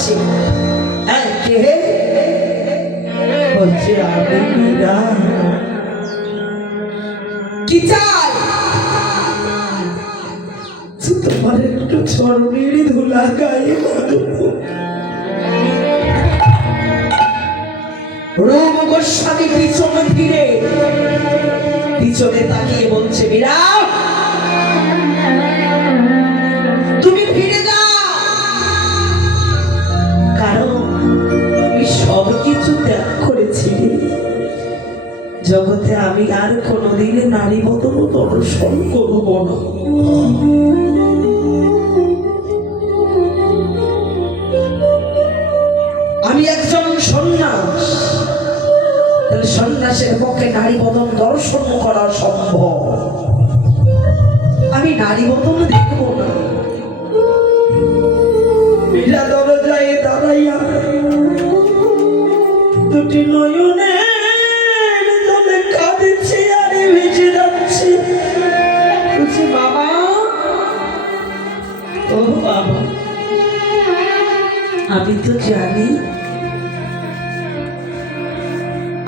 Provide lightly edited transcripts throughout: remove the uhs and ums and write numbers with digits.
বলছে কে বলছে আমি মীরা। কি চাই? তোমার একটু চরণের ধুলা গায়ে রূপ গোস্বামী পিছনে ফিরে পিছনে তাকিয়ে বলছে মীরা তুমি ফিরে যাও, কারণ আমি সবকিছু ত্যাগ করেছি জগতে। আমি আর কোনোদিন নারী বদন দর্শন করব না। আমি একজন সন্ন্যাস, সন্ন্যাসের পক্ষে নারী বদন দর্শন করা সম্ভব। আমি নারী বদন দেখব না। মীরা দরজায় দাঁড়াইয়া দুটি নয়নের জলে কাঁদছে আর ভিজে যাচ্ছে। বলছি বাবা, ও বাবা, আমি তো জানি,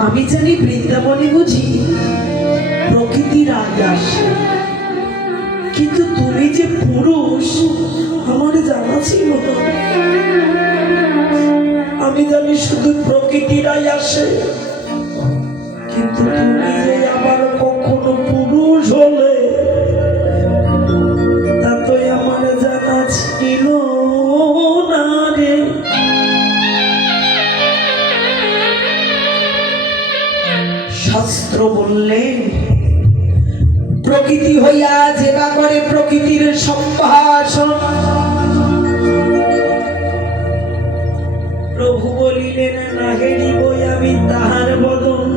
আমি জানি বৃন্দাবনে বুঝি প্রকৃতির আজ আসে, কিন্তু তুমি যে পুরুষ আমার জানা ছিল না। আমি জানি শুধু প্রকৃতিরাই আসে, কিন্তু তুমি যে আবার কখনো পুরুষ হলে তা তো আমার জানা ছিল না রে। শাস্ত্র বললেন প্রকৃতি হইয়া যেবা করে প্রকৃতির সম্ভাষণ। প্রভু বলিলেন না হেরিবই আমি তাহার বদন।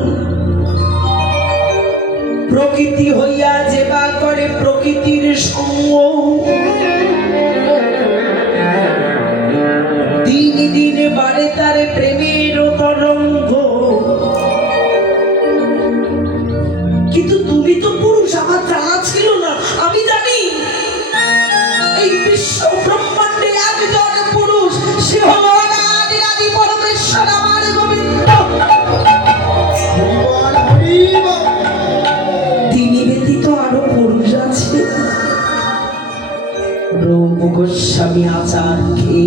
প্রকৃতি হইয়া যেবা করে প্রকৃতির সঙ্গ। দিন দিন বাড়ে তার প্রেমের তরঙ্গ। কিন্তু তুমি তো পুরুষ, আমার জানা ছিল না। আমি জানি এই বিশ্ব ব্রহ্মাণ্ডে একজন পুরুষ, সে হলো আদি পরমেশ্বর আমার গোবিন্দ। তিনি ব্যতীত আরো পুরুষ আছে। রূপ গোস্বামী আচার্যকে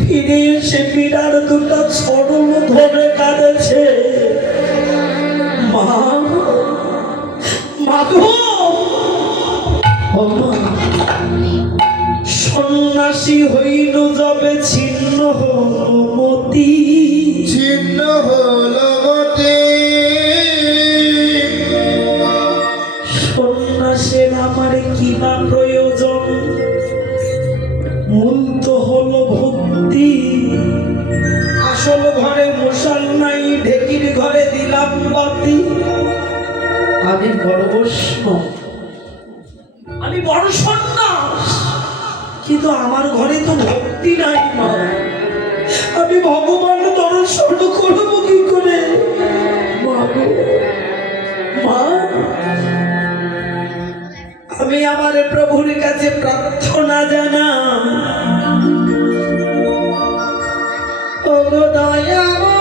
ফিরে এসে মীরার দুটা চরণ ধরে কাঁদেছে। মা, মাধব, সন্ন্যাসী হইল যবে ছিন্ন হল মতি। ছিন্ন হল মতি। সন্ন্যাসের আমার কি বা প্রয়োজন? মূল তো হলো ভক্তি। আসল ঘরে মশাল নাই, ঢেকির ঘরে দিলাম বাতি। আমি বড় বৈষ্ণব, আমি বড় সন্ন্যাস, কিন্তু আমার ঘরে তো ভক্তি নাই। মা, আমি ভগবান দর্শন করবো কি করে? মা, আমি আমার প্রভুর কাছে প্রার্থনা জানা, ও গো দয়াময়,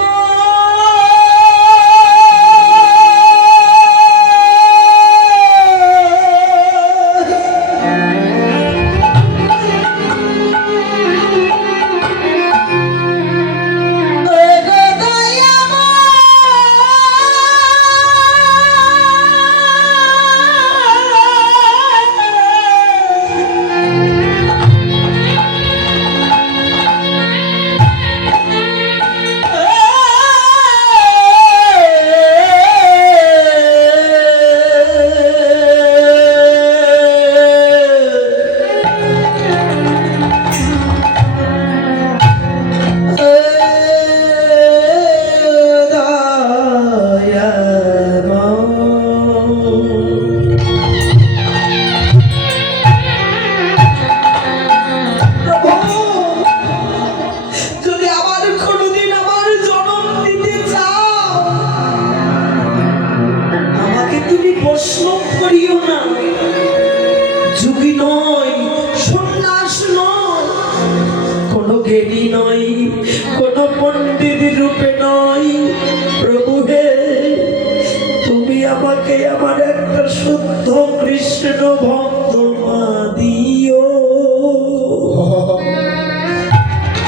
জ্ঞানী নয়, কোন পণ্ডিত রূপে নয়। প্রভু হে, তুমি আমাকে আমার একটা শুদ্ধ কৃষ্ণ ভক্ত মা দিও।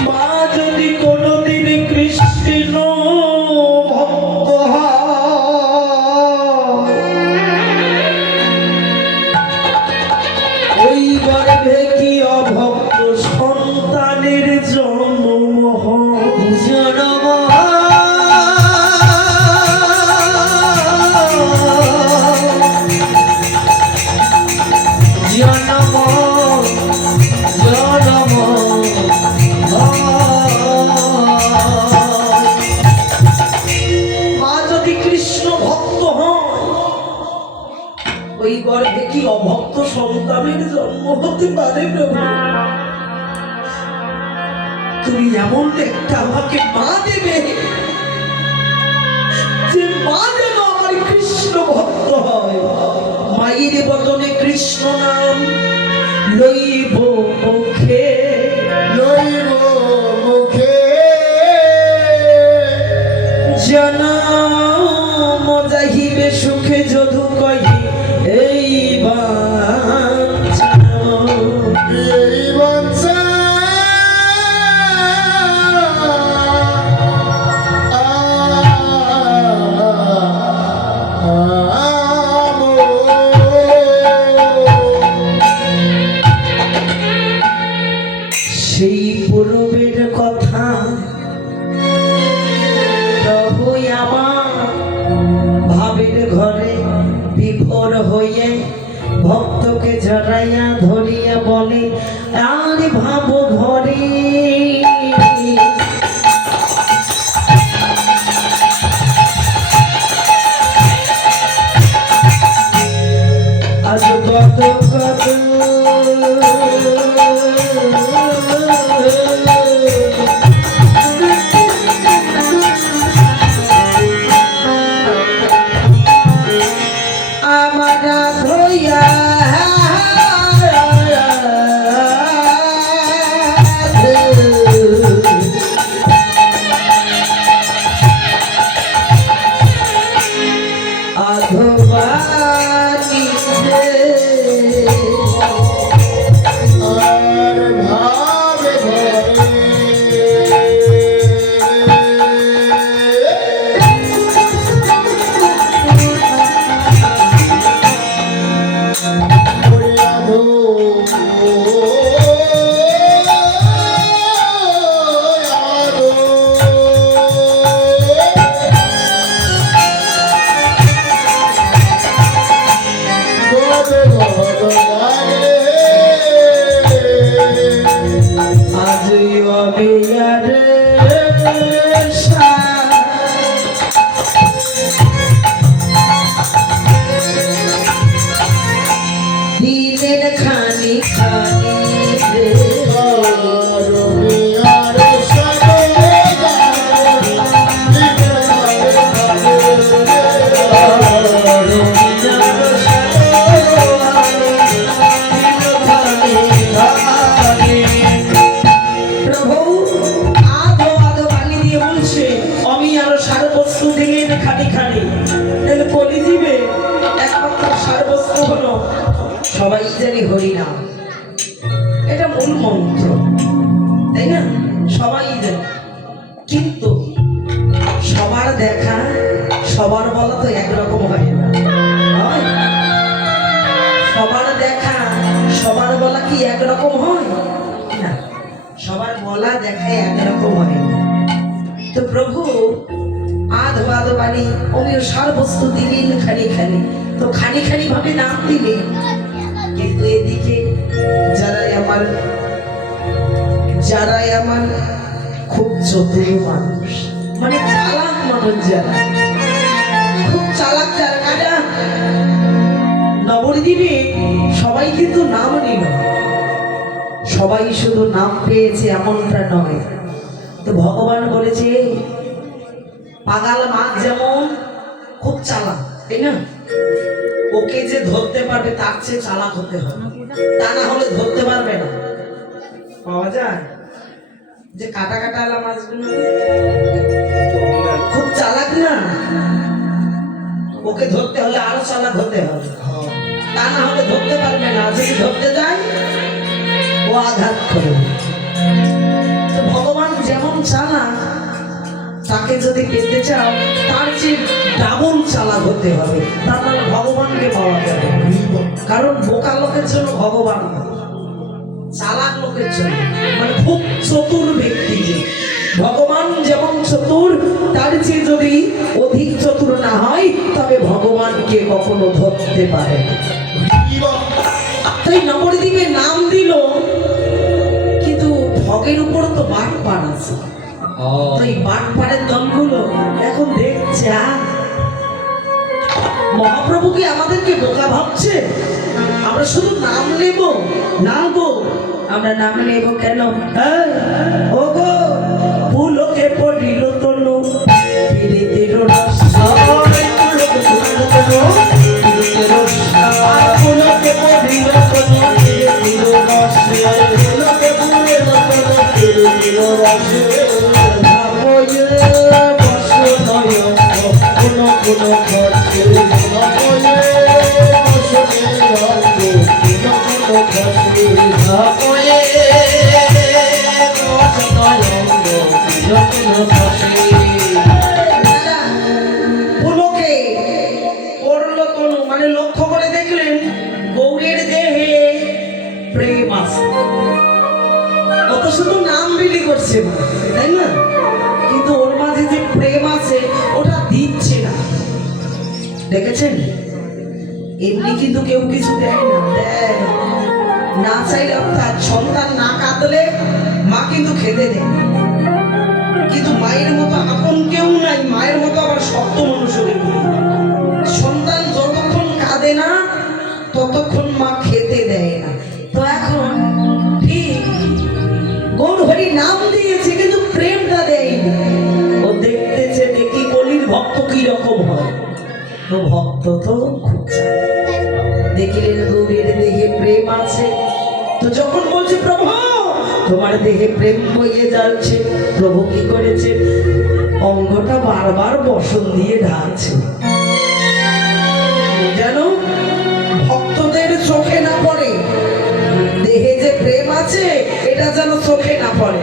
মা যদি কোনদিন কৃষ্ণ ভক্ত হয়, ওই গর্ভে কি অভক্ত সন্তানের জন্ম জন্ম জন্ম জন্ম মা যদি কৃষ্ণ ভক্ত হয়, ওই গর্ভে কি অভক্ত সন্তানের জন্ম হতে পারে? প্রভু, তুমি এমন একটা আমাকে মা দেবে যে মা যেন আমার কৃষ্ণ ভক্ত হয়। মায়ের বদনে কৃষ্ণ নাম লইব মুখে, লইব মুখে, জনম যাহিবে সুখে যদু কহি এই বাঞ্ছা। এই বাঞ্ছা সেই পূর্বের কথা প্রভু আমার ভাবের ঘরে বিভোর হয়ে ভক্তকে জড়াইয়া ধরিয়া বলে, আর ভাব ভরে আজ কত কত আমারা ধইয়া আধবানি আর ভাবে আজ অবিয়ার দিলেন খানি খানি রে সবাই জানি হরিনাম, এটা মূল মন্ত্র, তাই না? সবাই জানি, কিন্তু সবার দেখা সবার বলা তো একরকম হয় না। হয়? সবার দেখা সবার বলা কি একরকম হয় না? সবার বলা দেখা একরকম হয় না। তো প্রভু আধ বাণী অমিও সার বস্তু দিলেন খানি খানি, তো খানি খানি ভাবে নাম দিলেন। কিন্তু এদিকে যারাই আমার খুব চতুর মানুষ, মানে চালাক মানুষ, যারা খুব চালাক, যারা নবদ্বীপে সবাই কিন্তু নাম নিল, সবাই শুধু নাম পেয়েছে এমনটা নয়। তো ভগবান বলেছে পাগাল মাছ যেমন খুব চালাক, তাই না? ওকে যে ধরতে পারবে তার চেয়ে চালাক হতে হবে, তা না হলে ধরতে পারবে না। পাওয়া যায় যে কাটা কাটা আলা মাছগুলো খুব চালাক না, ওকে ধরতে হলে আরো চালাক হতে হবে, তা না হলে ধরতে পারবে না। যদি ধরতে যায় ও আঘাত করবে। তো ভগবান যেমন চালাক, তাকে যদি পেতে চাও তার চেয়ে ডাবল চালাক হতে হবে, তারপরে ভগবানকে পাওয়া যাবে। কারণ বোকা লোকের জন্য ভগবান নয়, চালাক লোকের জন্য, মানে খুব চতুর ব্যক্তি যে ভগবান যেমন চতুর, তার চেয়ে যদি অধিক চতুর না হয় তবে ভগবানকে কখনো ধরতে পারে না। তাই নবদ্বীপে নাম দিল, কিন্তু ভগের উপর তো বাট পান আছে। তো এই বাট পাড়ের দলগুলো এখন দেখছে মহাপ্রভু কি আমাদেরকে বোকা ভাবছে? আমরা শুধু নাম নেব না গো, আমরা নাম নেব কেন? ও গো ফুলকে পড়িল তনু পিরিতের রস, ফুলকে পড়িল তনু পিরিতের রস, ফুলকে পড়িল তনু পিরিতের রস, ফুলকে পড়িল তনু পিরিতের রস, ভাবয়ে বসনয় কোন কোন খরচে, ভাবয়ে বসনে রঙ্গ কোন কোন খরচে, ভাবয়ে বসনয় রঙ্গ কোন কোন খরচে। পুলকে পড়ল তনু, মানে লক্ষ্য করে দেখলেন গৌরের দেহে প্রেম আছে। কত শুধু নাম বিলি করছে তাই না, কিন্তু ওর মাঝে যে প্রেম আছে ওটা দিচ্ছে না। দেখেছেন এমনি কিন্তু কেউ কিছু দেয় না, দেয় না চাইলে, অর্থাৎ সন্তান না কাঁদলে মা কিন্তু খেতে দেয়, কিন্তু মায়ের মতো আপন কেউ নাই, মায়ের মতো আবার শক্ত মানুষের সন্তান যতক্ষণ কাঁদে না ততক্ষণ মা খেতে দেয় না। তো এখন ঠিক গৌর হরি নাম দিয়েছে কিন্তু প্রেমটা দেয়নি। ও দেখতেছে দেখি কলির ভক্ত কি রকম হয়, তো ভক্ত তো খুঁজছে, দেখিলেন গৌরের দেহে প্রেম আছে। তো যখন বলছে প্রভু তোমার দেহে প্রেম বইয়ে যাচ্ছে, প্রভু কি করেছে? অঙ্গটা বারবার বসন দিয়ে ঢালছে, যেন ভক্তদের চোখে না পড়ে, দেহে যে প্রেম আছে এটা যেন চোখে না পড়ে।